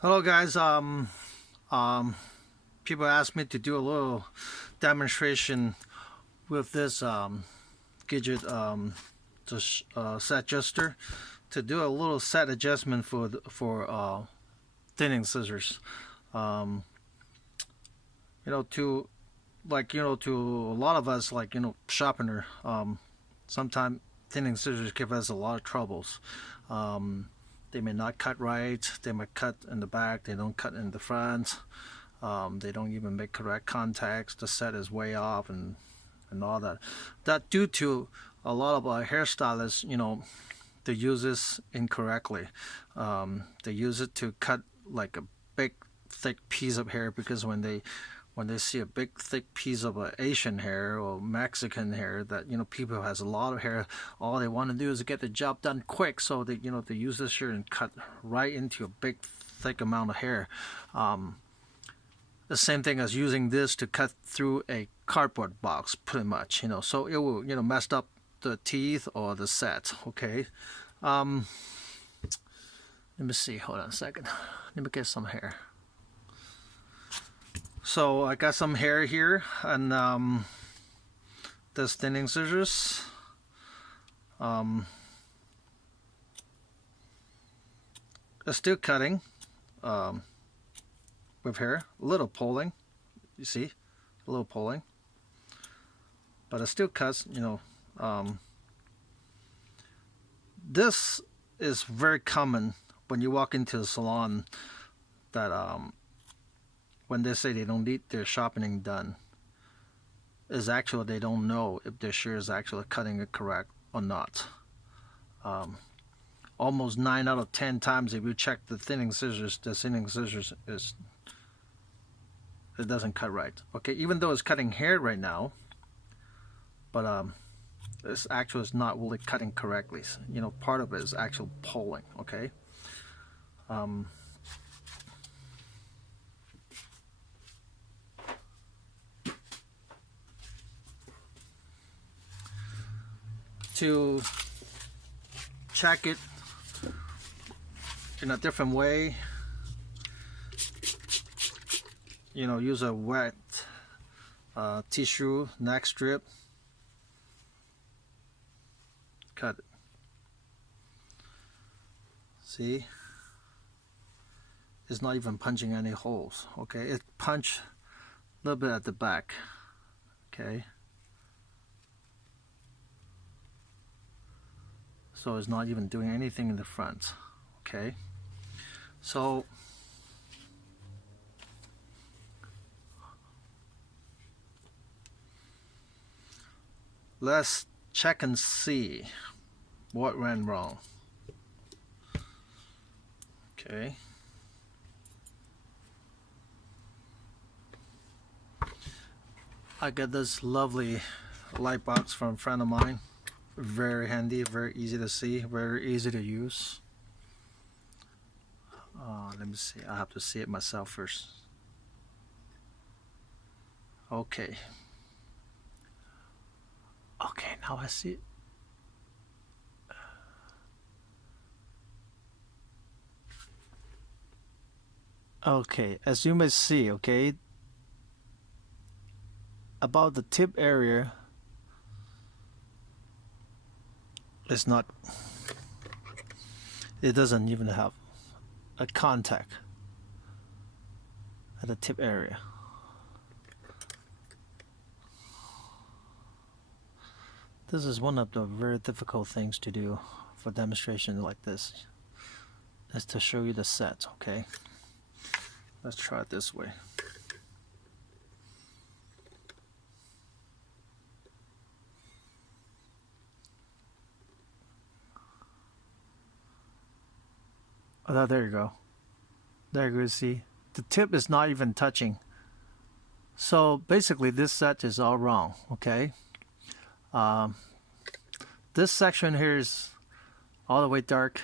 Hello guys. Um, People asked me to do a little demonstration with this gadget, the set adjuster, to do a little set adjustment for thinning scissors. Um, to to a lot of us, sharpener. Sometimes thinning scissors give us a lot of troubles. Um, they may not cut right. They might cut in the back. They don't cut in the front. They don't even make correct contacts. The set is way off and all that. That due to a lot of hairstylists, they use this incorrectly. They use it to cut like a big thick piece of hair because when they see a big thick piece of Asian hair or Mexican hair that people who has a lot of hair, all they want to do is get the job done quick. So they use this here and cut right into a big thick amount of hair. The same thing as using this to cut through a cardboard box, pretty much. So it will mess up the teeth or the set. Okay. Let me see. Hold on a second. Let me get some hair. So I got some hair here, and this thinning scissors. It's still cutting with hair, a little pulling. You see, a little pulling, but it still cuts. This is very common when you walk into a salon that when they say they don't need their sharpening done, is actually they don't know if their shears is actually cutting it correct or not. Almost 9 out of 10 times, if you check the thinning scissors it doesn't cut right. Okay, even though it's cutting hair right now, but it's actually is not really cutting correctly. Part of it is actual pulling. Okay. To check it in a different way, use a wet tissue neck strip, cut it. See, it's not even punching any holes. Okay, it punched a little bit at the back. Okay, so it's not even doing anything in the front. Okay, so let's check and see what went wrong. Okay. I got this lovely light box from a friend of mine. Very handy, very easy to see, very easy to use. Let me see. I have to see it myself first. Okay. Okay, now I see it. Okay, as you may see, okay, about the tip area is not, it doesn't even have a contact at the tip area. This is one of the very difficult things to do for demonstrations like this, is to show you the set. Okay, let's try it this way. Oh, there you go. There you go. See, the tip is not even touching. So basically, this set is all wrong. Okay. This section here is all the way dark,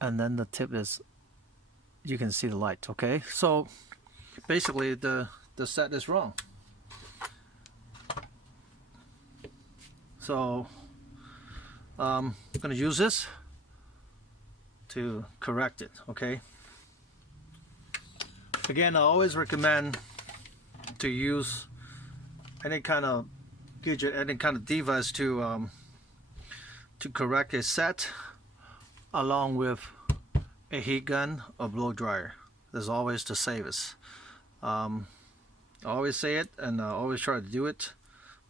and then the tip is, you can see the light. Okay, so basically the set is wrong. So I'm gonna use this to correct it. Okay. Again, I always recommend to use any kind of gadget, any kind of device to correct a set, along with a heat gun or blow dryer. There's always the safest. I always say it, and I always try to do it,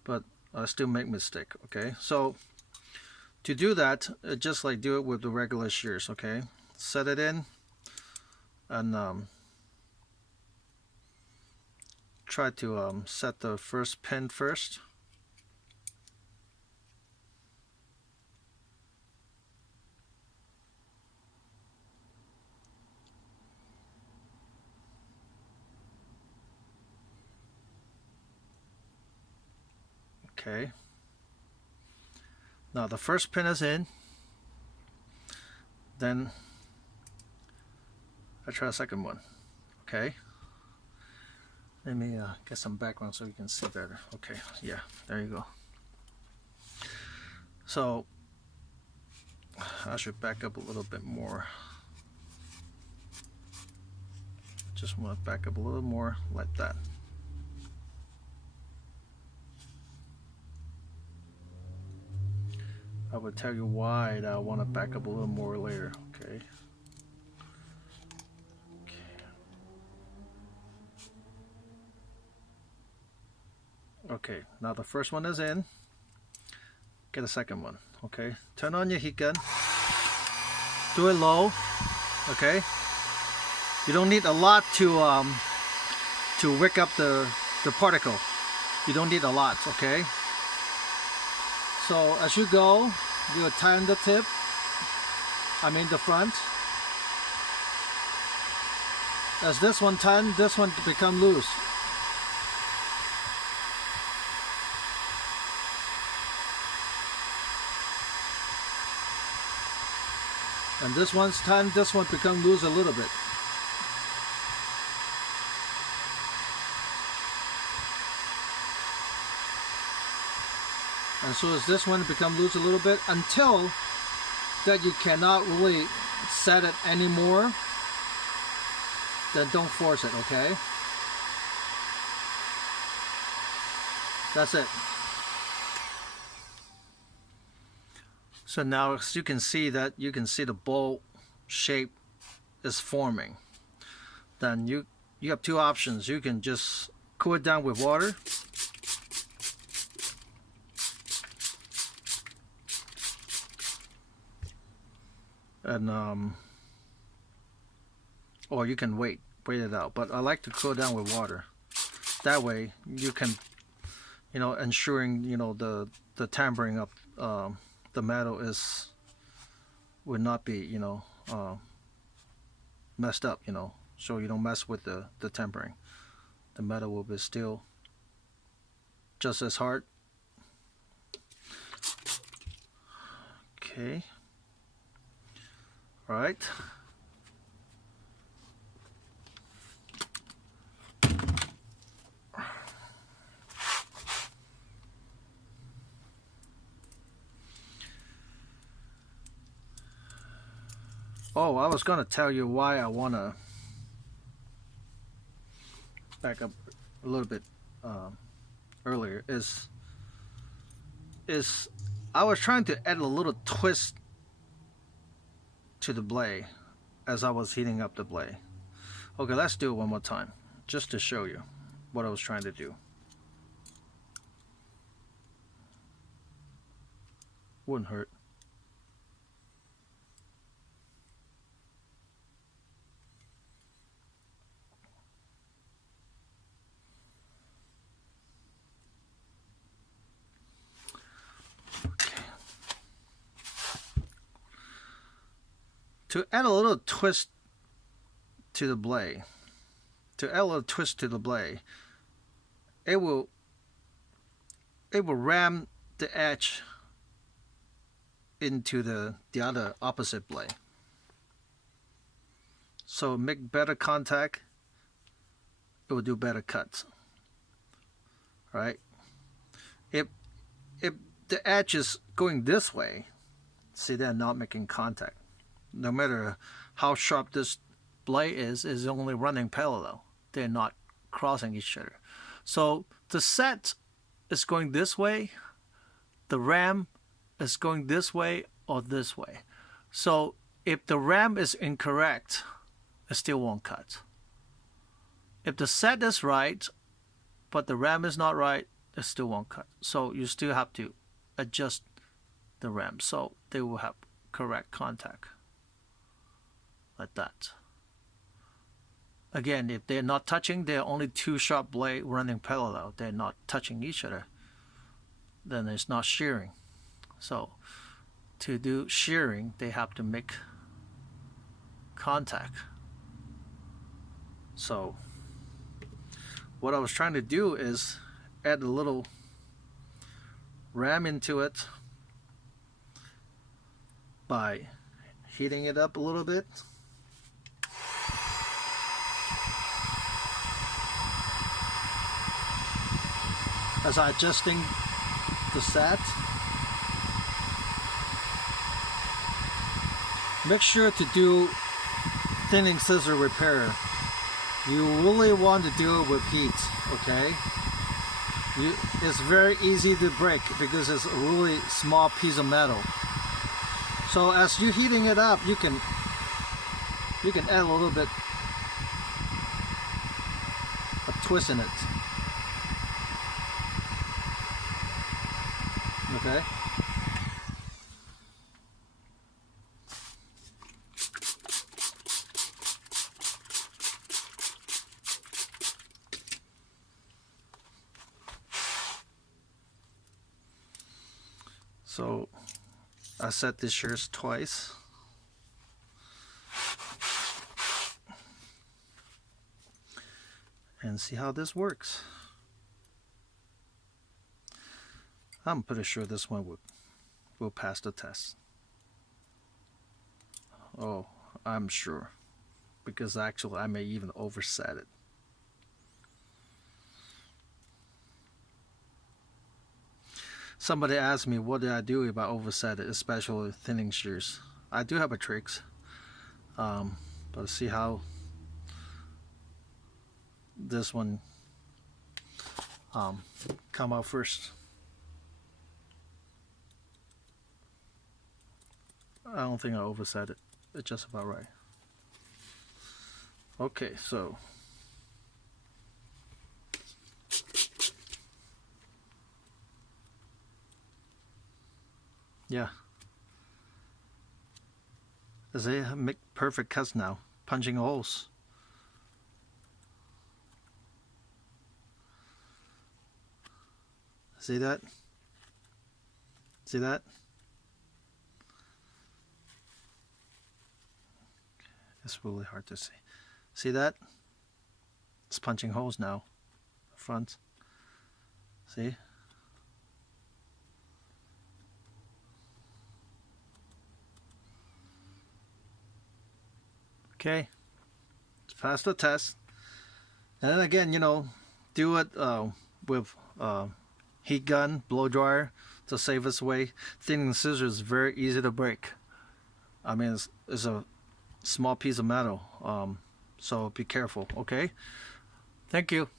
but I still make mistake. Okay, so to do that, just like do it with the regular shears. Okay, set it in, and try to set the first pin first. Okay. Now the first pin is in. Then I try a second one. Okay. Let me get some background so you can see better. Okay. Yeah. There you go. So I should back up a little bit more. Just want to back up a little more like that. I will tell you why that I want to back up a little more later. Okay. Okay, now the first one is in. Get a second one. Okay, turn on your heat gun. Do it low. Okay. You don't need a lot to wick up the particle. You don't need a lot. Okay. So as you go, you will tighten the tip. I mean the front. As this one tighten, this one become loose. And this one's tighten, this one become loose a little bit. And so as this one become loose a little bit, until that you cannot really set it anymore, then don't force it, okay? That's it. So now as you can see that, you can see the bowl shape is forming. Then you have two options. You can just cool it down with water. And or you can wait it out, but I like to cool down with water. That way you can, ensuring the tampering of the metal would not be messed up, so you don't mess with the tempering. The metal will be still just as hard. Okay. All right. Oh, I was going to tell you why I want to back up a little bit earlier is I was trying to add a little twist to the blade as I was heating up the blade. Okay, let's do it one more time just to show you what I was trying to do. Wouldn't hurt. To add a little twist to the blade, it will ram the edge into the other opposite blade. So make better contact, it will do better cuts. Right? If the edge is going this way, see, they're not making contact. no matter how sharp this blade is only running parallel. They're not crossing each other. So the set is going this way, the ram is going this way or this way. So if the ram is incorrect, it still won't cut. If the set is right, but the ram is not right, it still won't cut. So you still have to adjust the ram so they will have correct contact. Like that. Again, if they're not touching, they're only two sharp blades running parallel. They're not touching each other. Then it's not shearing. So to do shearing, they have to make contact. So what I was trying to do is add a little ram into it by heating it up a little bit. As I'm adjusting the set, make sure to do thinning scissor repair. You really want to do it with heat, okay? It's very easy to break because it's a really small piece of metal. So as you're heating it up, you can add a little bit of twist in it. Okay. So I set this shears twice. And see how this works. I'm pretty sure this one will pass the test. Oh, I'm sure. Because actually I may even overset it. Somebody asked me what did I do if I overset it, especially thinning shears. I do have a tricks. But see how this one come out first. I don't think I overset it. It's just about right. Okay, so yeah. They make perfect cuts now, punching holes. See that? See that? It's really hard to see. See that? It's punching holes now. Front. See? Okay. Let's pass the test. And then again, you know, do it with heat gun, blow dryer, the safest way. Thinning scissors is very easy to break. I mean, it's a small piece of metal, so be careful. Okay, thank you.